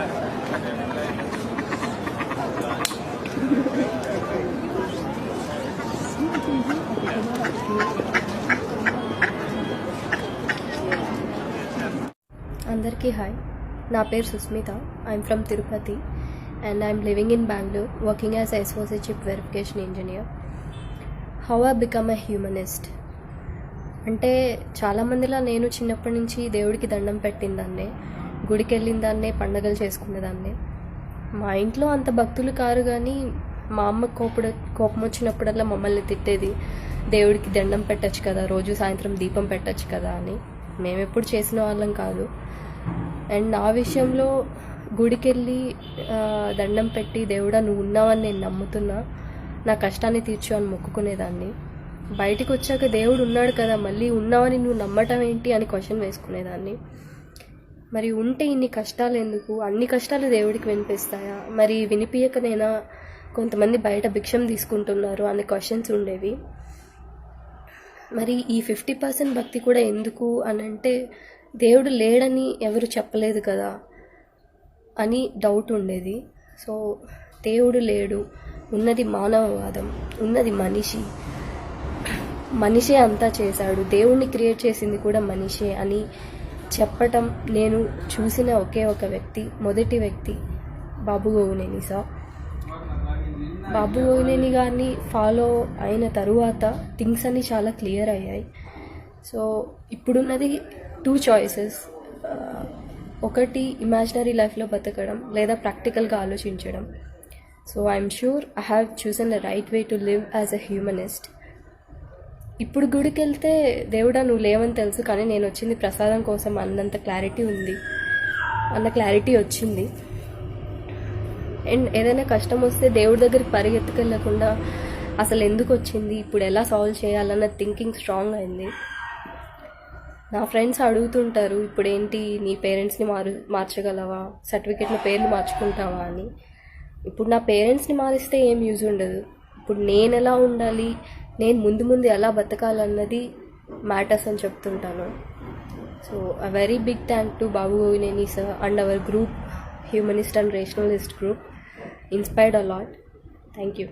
అందరికీ హాయ్, నా పేరు Susmitha. I'm from Tirupati and I'm living in Bengaluru, working as SOC chip verification engineer. How I become a humanist అంటే, చాలామందిలా నేను చిన్నప్పటి నుంచి దేవుడికి దండం పెట్టిందాన్నే, గుడికి వెళ్ళిందాన్నే, పండగలు చేసుకునేదాన్నే. మా ఇంట్లో అంత భక్తులు కారు, కానీ మా అమ్మ కోపం వచ్చినప్పుడల్లా మమ్మల్ని తిట్టేది, దేవుడికి దండం పెట్టచ్చు కదా, రోజు సాయంత్రం దీపం పెట్టచ్చు కదా అని. మేమెప్పుడు చేసిన వాళ్ళం కాదు. అండ్ నా విషయంలో గుడికి వెళ్ళి దండం పెట్టి, దేవుడా నువ్వు ఉన్నావని నేను నమ్ముతున్నా, నా కష్టాన్ని తీర్చు అని మొక్కుకునేదాన్ని. బయటికి వచ్చాక దేవుడు ఉన్నాడు కదా, మళ్ళీ ఉన్నావని నువ్వు నమ్మటం ఏంటి అని క్వశ్చన్ వేసుకునేదాన్ని. మరి ఉంటే ఇన్ని కష్టాలు ఎందుకు, అన్ని కష్టాలు దేవుడికి వినిపిస్తాయా, మరి వినిపించకనైనా కొంతమంది బయట భిక్షం తీసుకుంటున్నారు అనే క్వశ్చన్స్ ఉండేవి. మరి ఈ 50% భక్తి కూడా ఎందుకు అని అంటే, దేవుడు లేడని ఎవరు చెప్పలేదు కదా అని డౌట్ ఉండేది. సో దేవుడు లేడు, ఉన్నది మానవవాదం, ఉన్నది మనిషే అంతా చేశాడు, దేవుణ్ణి క్రియేట్ చేసింది కూడా మనిషే అని చెప్పటం నేను చూసిన ఒకే ఒక వ్యక్తి, మొదటి వ్యక్తి బాబు గోగునేని సార్. బాబు గోగునేని గారిని ఫాలో అయిన తరువాత థింగ్స్ అన్నీ చాలా క్లియర్ అయ్యాయి. సో ఇప్పుడున్నది 2 చాయిసెస్. ఒకటి ఇమాజినరీ లైఫ్లో బతకడం, లేదా ప్రాక్టికల్గా ఆలోచించడం. So I'm sure I have chosen the right way to live as a humanist. ఇప్పుడు గుడికి వెళ్తే దేవుడా నువ్వు లేవని తెలుసు, కానీ నేను వచ్చింది ప్రసాదం కోసం అన్నంత క్లారిటీ ఉంది, అన్న క్లారిటీ వచ్చింది. అండ్ ఏదైనా కష్టం వస్తే దేవుడి దగ్గరికి పరిగెత్తుకెళ్ళకుండా అసలు ఎందుకు వచ్చింది, ఇప్పుడు ఎలా సాల్వ్ చేయాలన్న థింకింగ్ స్ట్రాంగ్ అయింది. నా ఫ్రెండ్స్ అడుగుతుంటారు, ఇప్పుడు ఏంటి నీ పేరెంట్స్ని మార్చగలవా, సర్టిఫికేట్లో పేర్లు మార్చుకుంటావా అని. ఇప్పుడు నా పేరెంట్స్ని మారిస్తే ఏం యూజ్ ఉండదు. ఇప్పుడు నేను ఎలా ఉండాలి, నేను ముందు ఎలా బతకాలన్నది మ్యాటర్స్ అని చెప్తుంటాను. So a very big thank to Babu Gogineni sir and our group, humanist and rationalist group. Inspired a lot. Thank you.